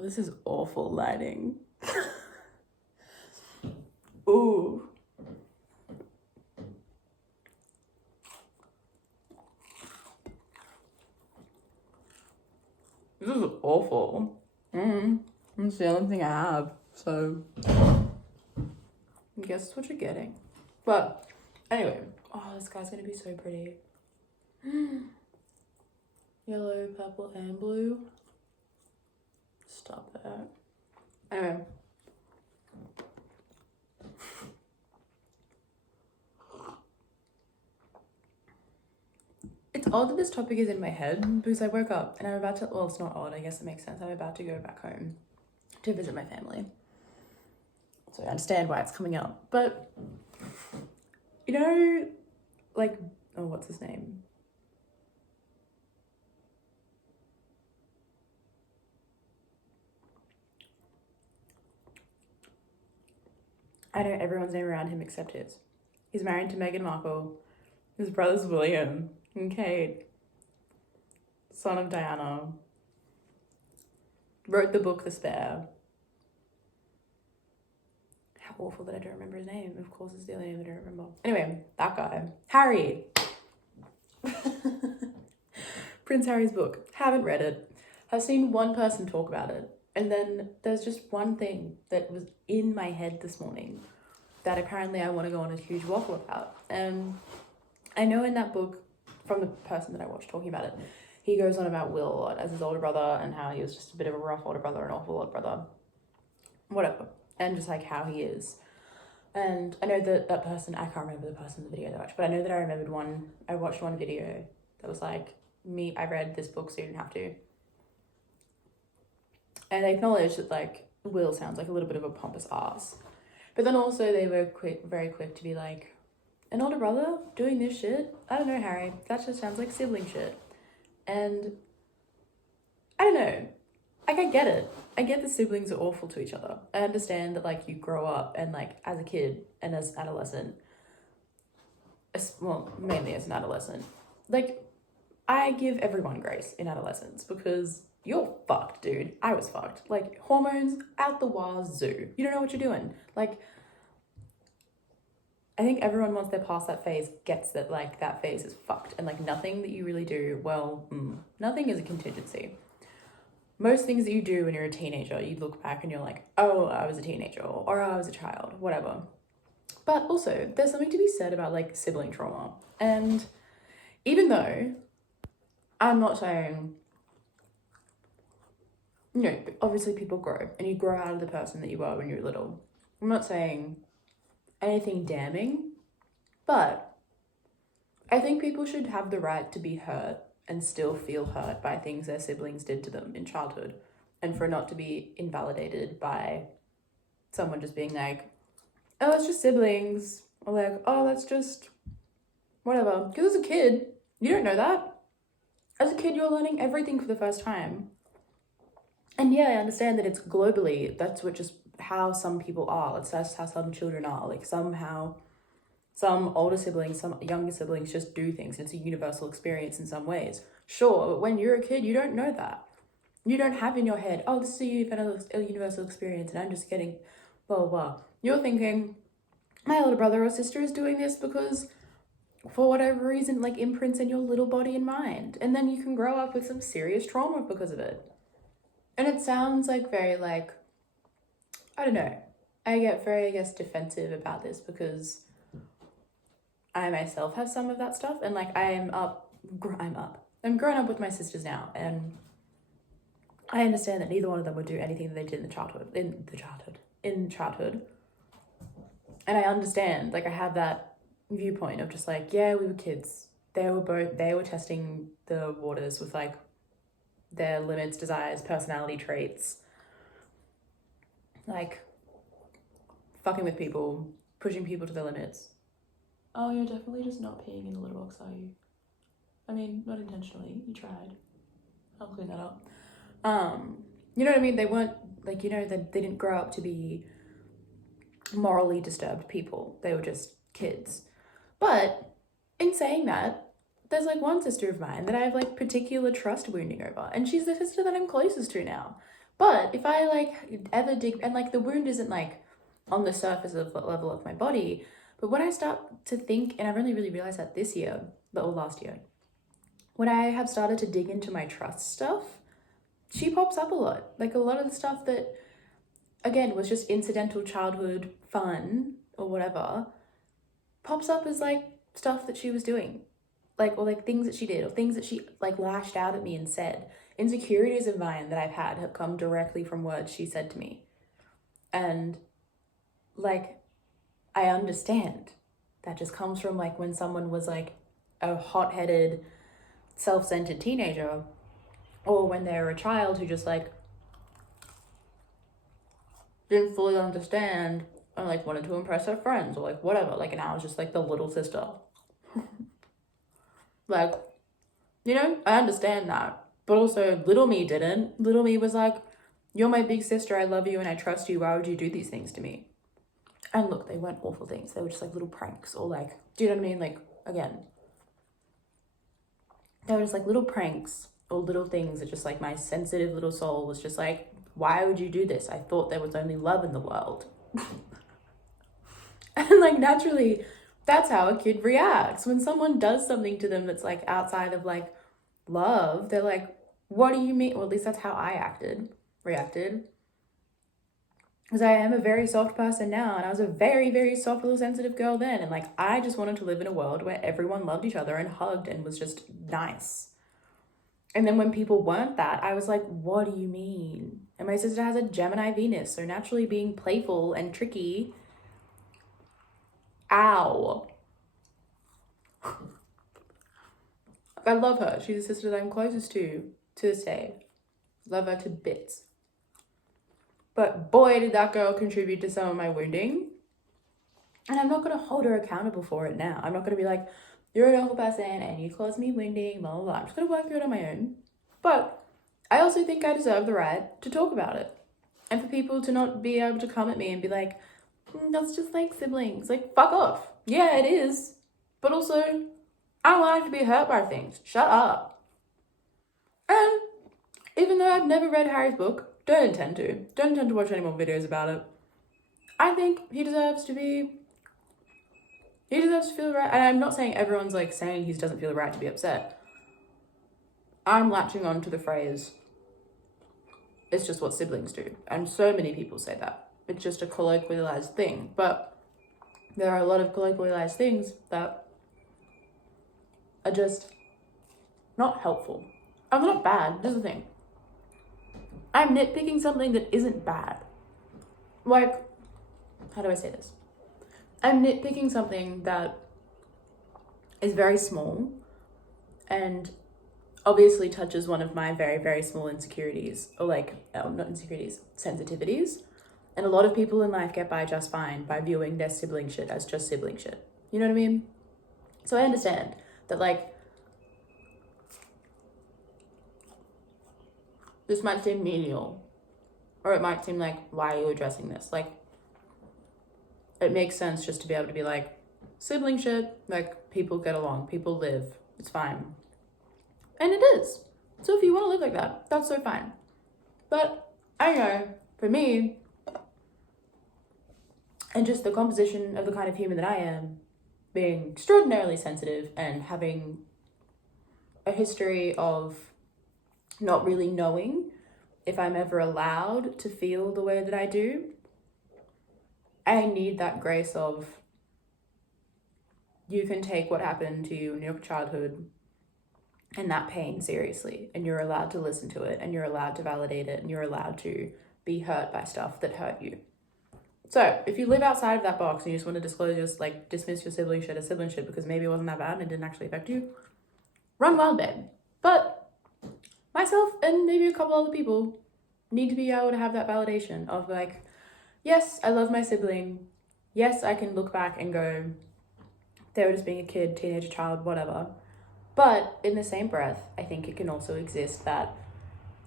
This is awful lighting. Ooh. This is awful. It's the only thing I have, so I guess that's what you're getting. But anyway, this guy's gonna be so pretty. Yellow, purple, and blue. Stop that. Anyway. It's odd that this topic is in my head because I woke up and I'm about to, well, it's not odd, I guess it makes sense. I'm about to go back home to visit my family. So I understand why it's coming up. But, you know, like, oh, what's his name? I know everyone's name around him except his. He's married to Meghan Markle. His brother's William and Kate, son of Diana. Wrote the book The Spare. How awful that I don't remember his name. Of course, it's the only name I don't remember. Anyway, that guy. Harry. Prince Harry's book. Haven't read it. I've seen one person talk about it. And then there's just one thing that was in my head this morning that apparently I want to go on a huge waffle about. And I know in that book, from the person that I watched talking about it, he goes on about Will a lot as his older brother and how he was just a bit of a rough older brother, an awful older brother. Whatever. And just like how he is. And I know that person, I can't remember the person in the video that much, but I know that I watched one video that was like, I read this book so you didn't have to. And they acknowledged that like Will sounds like a little bit of a pompous ass. But then also they were very quick to be like, an older brother doing this shit? I don't know, Harry. That just sounds like sibling shit. And I don't know. Like, I get it. I get that siblings are awful to each other. I understand that, like, you grow up and, like, as a kid and as an adolescent, well, mainly as an adolescent, like, I give everyone grace in adolescence because you're fucked, dude. I was fucked. Like, hormones out the wazoo. You don't know what you're doing. Like, I think everyone, once they're past that phase, gets that, like, that phase is fucked. And, like, nothing that you really do, nothing is a contingency. Most things that you do when you're a teenager, you look back and you're like, oh, I was a teenager, or I was a child, whatever. But also, there's something to be said about, like, sibling trauma. And even though I'm not saying, you know, obviously people grow, and you grow out of the person that you were when you were little. I'm not saying anything damning, but I think people should have the right to be hurt and still feel hurt by things their siblings did to them in childhood, and for it not to be invalidated by someone just being like, oh, it's just siblings, or like, oh, that's just whatever. Because as a kid, you don't know that. As a kid, you're learning everything for the first time. And yeah, I understand that it's globally, that's what just how some people are. It's just how some children are. Like somehow, some older siblings, some younger siblings just do things. It's a universal experience in some ways. Sure, but when you're a kid, you don't know that. You don't have in your head, oh, this is a universal experience and I'm just getting blah, blah, blah. You're thinking, my older brother or sister is doing this because for whatever reason, like imprints in your little body and mind. And then you can grow up with some serious trauma because of it. And it sounds like very like, I don't know. I get very, I guess, defensive about this because I myself have some of that stuff. And like, I'm grown up with my sisters now. And I understand that neither one of them would do anything that they did in childhood. And I understand, like I have that viewpoint of just like, yeah, we were kids. They were testing the waters with like their limits, desires, personality traits, like fucking with people, pushing people to their limits. Oh, you're definitely just not peeing in the litter box, are you? I mean, not intentionally, you tried. I'll clean that up. You know what I mean? They weren't like, you know, they didn't grow up to be morally disturbed people. They were just kids. But in saying that, there's like one sister of mine that I have like particular trust wounding over, and she's the sister that I'm closest to now. But if I like ever dig, and like the wound isn't like on the surface of the level of my body, but when I start to think, and I've only really realized that this year, or last year, when I have started to dig into my trust stuff, she pops up a lot. Like a lot of the stuff that, again, was just incidental childhood fun or whatever, pops up as like stuff that she was doing. Like, or like things that she did, or things that she like lashed out at me and said. Insecurities of mine that I've had have come directly from words she said to me. And like, I understand. That just comes from like when someone was like a hot-headed, self-centered teenager, or when they were a child who just like didn't fully understand and like wanted to impress her friends or like whatever. Like, and I was just like the little sister. Like, you know, I understand that. But also, little me didn't. Little me was like, you're my big sister, I love you and I trust you. Why would you do these things to me? And look, they weren't awful things. They were just like little pranks or like, do you know what I mean? Like, again, they were just like little pranks or little things that just like my sensitive little soul was just like, why would you do this? I thought there was only love in the world. And like naturally, that's how a kid reacts. When someone does something to them that's like outside of like love, they're like, what do you mean? Well, at least that's how I reacted. Because I am a very soft person now, and I was a very, very soft little sensitive girl then. And like, I just wanted to live in a world where everyone loved each other and hugged and was just nice. And then when people weren't that, I was like, what do you mean? And my sister has a Gemini Venus, so naturally being playful and tricky. Ow. I love her. She's the sister that I'm closest to this day. Love her to bits. But boy, did that girl contribute to some of my wounding. And I'm not going to hold her accountable for it now. I'm not going to be like, you're an awful person and you caused me wounding, blah, blah, blah. I'm just going to work through it on my own. But I also think I deserve the right to talk about it. And for people to not be able to come at me and be like, that's just like siblings. Like, fuck off. Yeah, it is. But also, I don't like to be hurt by things. Shut up. And even though I've never read Harry's book, don't intend to watch any more videos about it, I think he deserves to feel the right. And I'm not saying everyone's like saying he doesn't feel the right to be upset. I'm latching on to the phrase, it's just what siblings do. And so many people say that. It's just a colloquialized thing. But there are a lot of colloquialized things that are just not helpful. I'm not bad. This is the thing. I'm nitpicking something that isn't bad. Like, how do I say this? I'm nitpicking something that is very small and obviously touches one of my very, very small insecurities, or like, not insecurities, sensitivities. And a lot of people in life get by just fine by viewing their sibling shit as just sibling shit. You know what I mean? So I understand that like, this might seem menial, or it might seem like, why are you addressing this? Like, it makes sense just to be able to be like, sibling shit, like, people get along, people live, it's fine. And it is. So if you want to live like that, that's so fine. But I know, for me, and just the composition of the kind of human that I am, being extraordinarily sensitive and having a history of not really knowing if I'm ever allowed to feel the way that I do, I need that grace of, you can take what happened to you in your childhood and that pain seriously, and you're allowed to listen to it, and you're allowed to validate it, and you're allowed to be hurt by stuff that hurt you. So if you live outside of that box and you just want to dismiss your sibling shit as sibling shit because maybe it wasn't that bad and it didn't actually affect you, run wild, babe. But myself and maybe a couple other people need to be able to have that validation of like, yes, I love my sibling. Yes, I can look back and go, they were just being a kid, teenager, child, whatever. But in the same breath, I think it can also exist that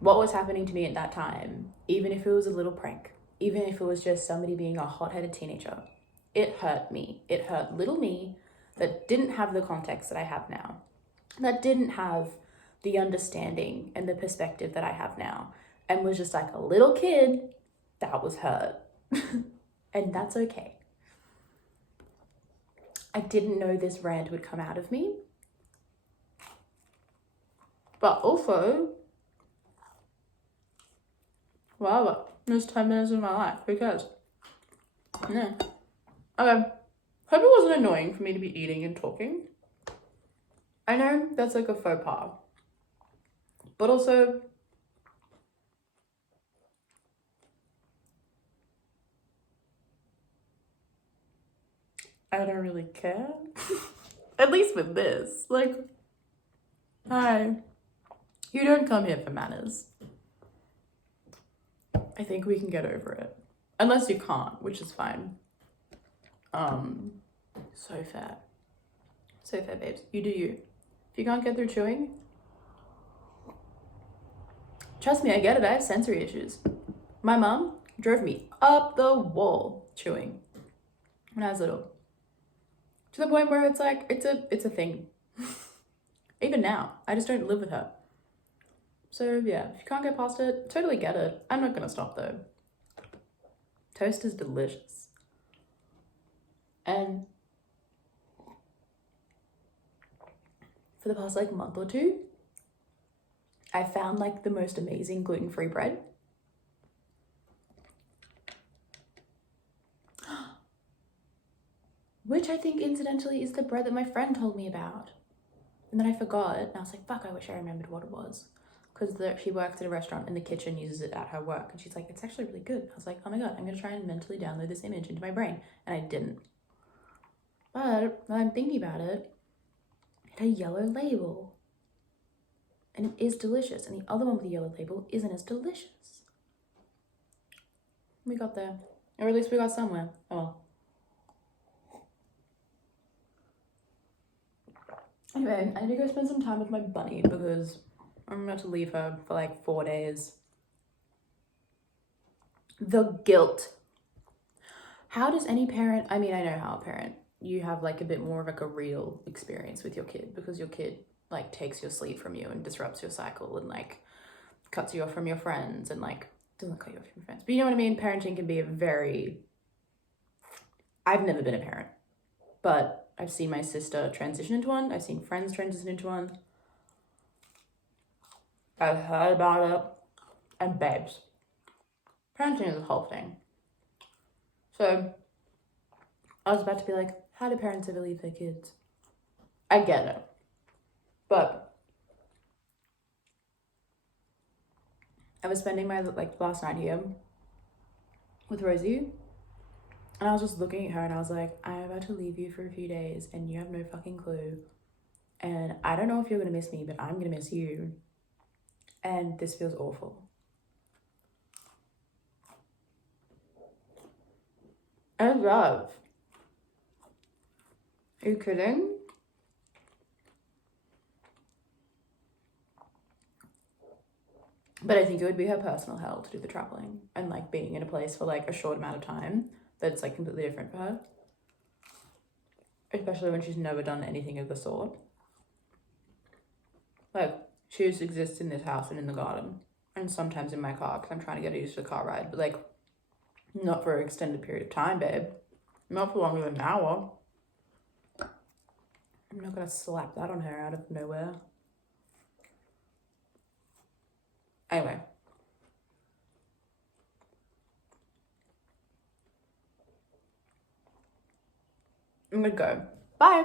what was happening to me at that time, even if it was a little prank, even if it was just somebody being a hot-headed teenager, it hurt me. It hurt little me that didn't have the context that I have now, that didn't have the understanding and the perspective that I have now. and was just like a little kid that was hurt. And that's okay. I didn't know this rant would come out of me. But also, whatever. There's 10 minutes of my life. Who cares? Yeah. Okay. Hope it wasn't annoying for me to be eating and talking. I know that's like a faux pas. But also, I don't really care. At least with this. Like, hi. You don't come here for manners. I think we can get over it. Unless you can't, which is fine. So fair. So fair, babes. You do you. If you can't get through chewing, trust me, I get it. I have sensory issues. My mom drove me up the wall chewing when I was little. To the point where it's like, it's a thing. Even now, I just don't live with her. So yeah, if you can't get past it, totally get it. I'm not gonna stop though. Toast is delicious. And for the past like month or two, I found like the most amazing gluten-free bread. Which I think incidentally is the bread that my friend told me about. And then I forgot, and I was like, fuck, I wish I remembered what it was. Because she works at a restaurant and the kitchen uses it at her work. And she's like, it's actually really good. I was like, oh my God, I'm gonna try and mentally download this image into my brain. And I didn't. But now I'm thinking about it, it had a yellow label. And it is delicious. And the other one with the yellow label isn't as delicious. We got there. Or at least we got somewhere. Oh well. Anyway, I need to go spend some time with my bunny because I'm about to leave her for like 4 days. The guilt. How does any parent, I mean, I know how a parent, you have like a bit more of like a real experience with your kid because your kid like takes your sleep from you and disrupts your cycle and like cuts you off from your friends and like, doesn't cut you off from your friends. But you know what I mean? Parenting can be a very, I've never been a parent, but I've seen my sister transition into one. I've seen friends transition into one. I've heard about it. And babes, parenting is a whole thing. So I was about to be like, how do parents ever leave their kids? I get it. But I was spending my like last night here with Rosie. And I was just looking at her and I was like, I'm about to leave you for a few days and you have no fucking clue. And I don't know if you're gonna miss me, but I'm gonna miss you. And this feels awful. And love. Are you kidding? But I think it would be her personal hell to do the traveling and like being in a place for like a short amount of time that's like completely different for her. Especially when she's never done anything of the sort. Like, she just exists in this house and in the garden. And sometimes in my car because I'm trying to get her used to the car ride. But like, not for an extended period of time, babe. Not for longer than an hour. I'm not gonna slap that on her out of nowhere. Anyway. I'm gonna go. Bye.